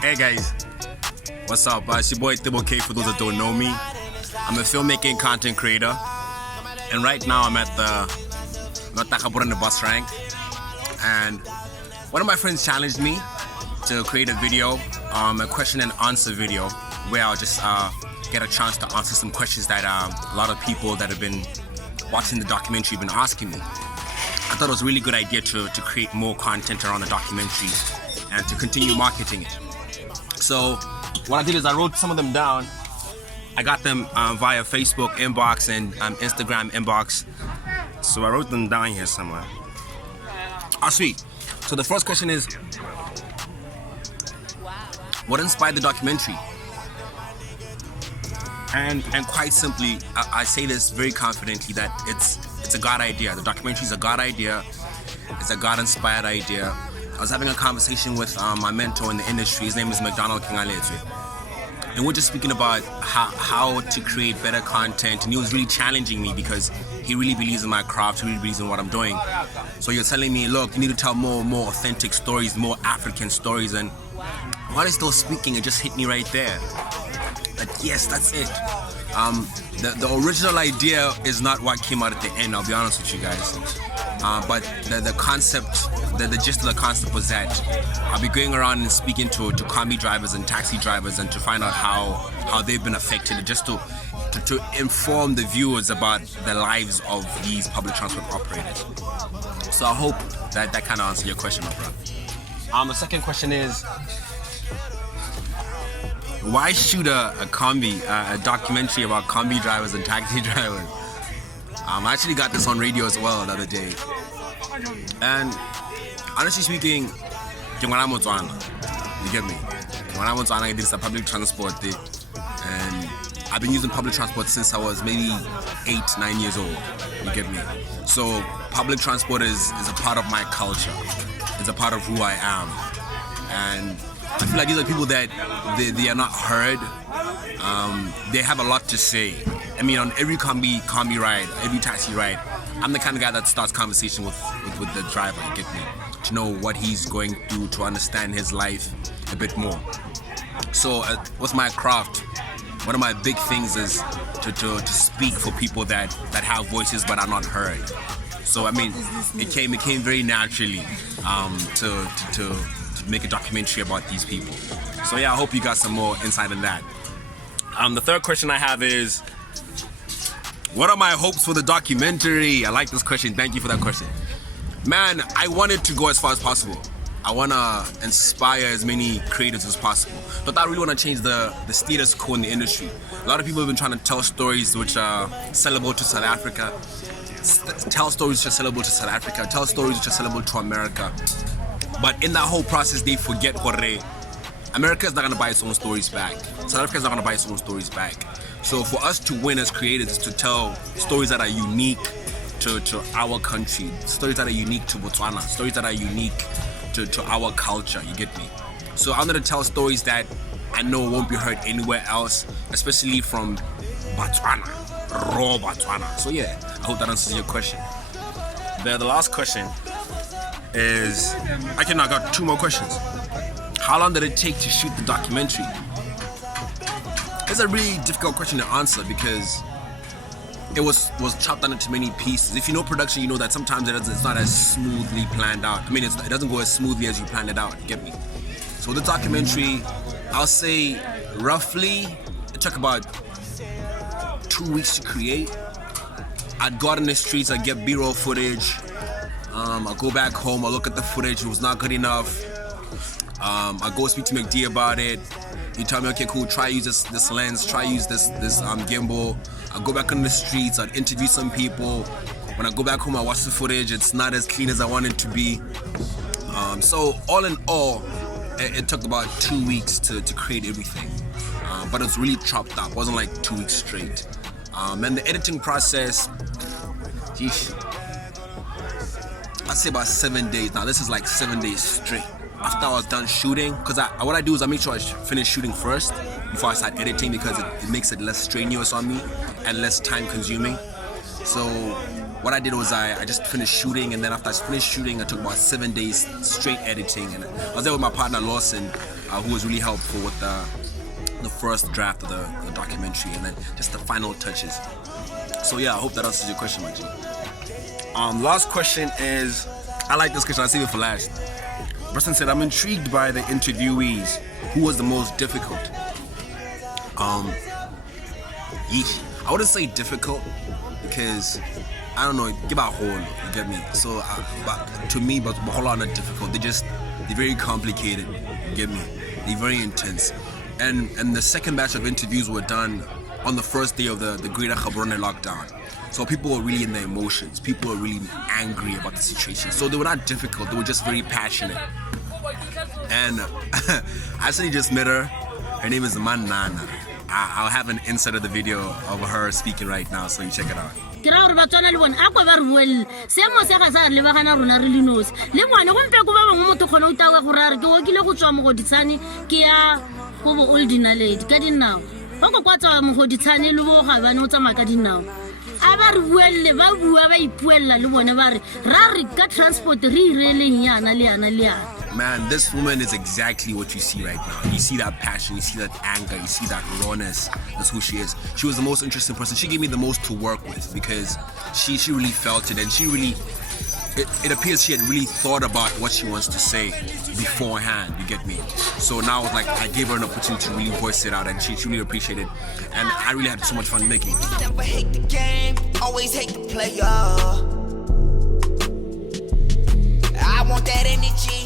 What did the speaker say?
Hey guys, what's up? It's your boy Tebo K for those that don't know me. I'm a filmmaker and content creator. And right now I'm at the bus rank. And one of my friends challenged me to create a video, a question and answer video, where I'll just get a chance to answer some questions that a lot of people that have been watching the documentary have been asking me. I thought it was a really good idea to create more content around the documentary and to continue marketing it. So what I did is I wrote some of them down. I got them via Facebook inbox and Instagram inbox. So I wrote them down here somewhere. Oh, sweet. So the first question is, what inspired the documentary? And quite simply, I say this very confidently that it's a God idea. The documentary is a God idea. It's a God-inspired idea. I was having a conversation with my mentor in the industry. His name is McDonald Kingaletswe. And we're just speaking about how to create better content. And he was really challenging me because he really believes in my craft. He really believes in what I'm doing. So you're telling me, look, you need to tell more authentic stories, more African stories. And while he's still speaking, it just hit me right there. But yes, that's it. The original idea is not what came out at the end, I'll be honest with you guys. But the concept, the gist of the concept was that I'll be going around and speaking to combi drivers and taxi drivers and to find out how they've been affected, just to inform the viewers about the lives of these public transport operators. So I hope that kind of answers your question, my bro. The second question is, why shoot a documentary about combi drivers and taxi drivers? I actually got this on radio as well the other day. And honestly speaking, you get me? I did some public transport there. And I've been using public transport since I was maybe 8-9 years old. You get me? So public transport is a part of my culture. It's a part of who I am. And I feel like these are people that they are not heard. They have a lot to say. I mean, on every combi ride, every taxi ride, I'm the kind of guy that starts conversation with the driver, you get me? To know what he's going through, to understand his life a bit more. So with my craft, one of my big things is to speak for people that have voices but are not heard. So I mean, it came very naturally to make a documentary about these people. So yeah, I hope you got some more insight on that. The third question I have is, what are my hopes for the documentary? I like this question. Thank you for that question. Man, I want it to go as far as possible. I want to inspire as many creators as possible. But I really want to change the status quo in the industry. A lot of people have been trying to tell stories which are sellable to South Africa. Tell stories which are sellable to South Africa. Tell stories which are sellable to America. But in that whole process, they forget America is not going to buy its own stories back. South Africa is not going to buy its own stories back. So for us to win as creators is to tell stories that are unique to our country, stories that are unique to Botswana, stories that are unique to our culture, you get me? So I'm going to tell stories that I know won't be heard anywhere else, especially from Botswana, raw Botswana. So yeah, I hope that answers your question. The last question is, I got 2 more questions. How long did it take to shoot the documentary? It's a really difficult question to answer because it was chopped down into many pieces. If you know production, you know that sometimes it's not as smoothly planned out. I mean, it doesn't go as smoothly as you planned it out, you get me? So the documentary, I'll say roughly, it took about 2 weeks to create. I'd go out in the streets, I'd get B-roll footage. I'll go back home, I'll look at the footage, it was not good enough. I'll go speak to McD about it. He tell me, okay, cool, try use this lens, try use this gimbal. I'll go back on the streets, I'll interview some people. When I go back home, I watch the footage, it's not as clean as I want it to be. So all in all, it took about 2 weeks to create everything. But it was really chopped up, it wasn't like 2 weeks straight. And the editing process, geez, I'd say about 7 days. Now this is like 7 days straight. After I was done shooting, because what I do is I make sure I finish shooting first before I start editing, because it makes it less strenuous on me and less time consuming. So what I did was I just finished shooting, and then after I finished shooting, I took about 7 days straight editing, and I was there with my partner Lawson, who was really helpful with the first draft of the documentary and then just the final touches. So yeah, I hope that answers your question, my G. Last question is, I like this question, I'll save it for last. The person said, I'm intrigued by the interviewees. Who was the most difficult? Yeesh. I wouldn't say difficult because I don't know, give out whole, you get me? So, but to me, but whole are not difficult. They're very complicated, you get me? They're very intense. And the second batch of interviews were done on the first day of the Greater Gaborone lockdown. So people were really in their emotions. People were really angry about the situation. So they were not difficult, they were just very passionate. And I actually just met her. Her name is Manana. I'll have an insert of the video of her speaking right now, so you check it out. Ke ra gore batswana le bone a kwa ba re buelle seemo se ga sa le bagana rona re linosi le ngwane go mpe go ba bangwe motho khona o tawa go ra re ke go kile go tswa mo go ditsane ke ya go bo old dinaledi ka dinao go go kwatsa mo go ditsane le bo ga bana o tsama ka dinao a ba re buelle ba bua ba ipuella le bone ba re ra re ka transport re ireleng yana le yana le yana. Man, this woman is exactly what you see right now. You see that passion, you see that anger, you see that rawness. That's who she is. She was the most interesting person. She gave me the most to work with because she really felt it, and she really, it appears she had really thought about what she wants to say beforehand, you get me? So now it's like I gave her an opportunity to really voice it out, and she really appreciated it. And I really had so much fun making it. Never hate the game, always hate the player. I want that energy.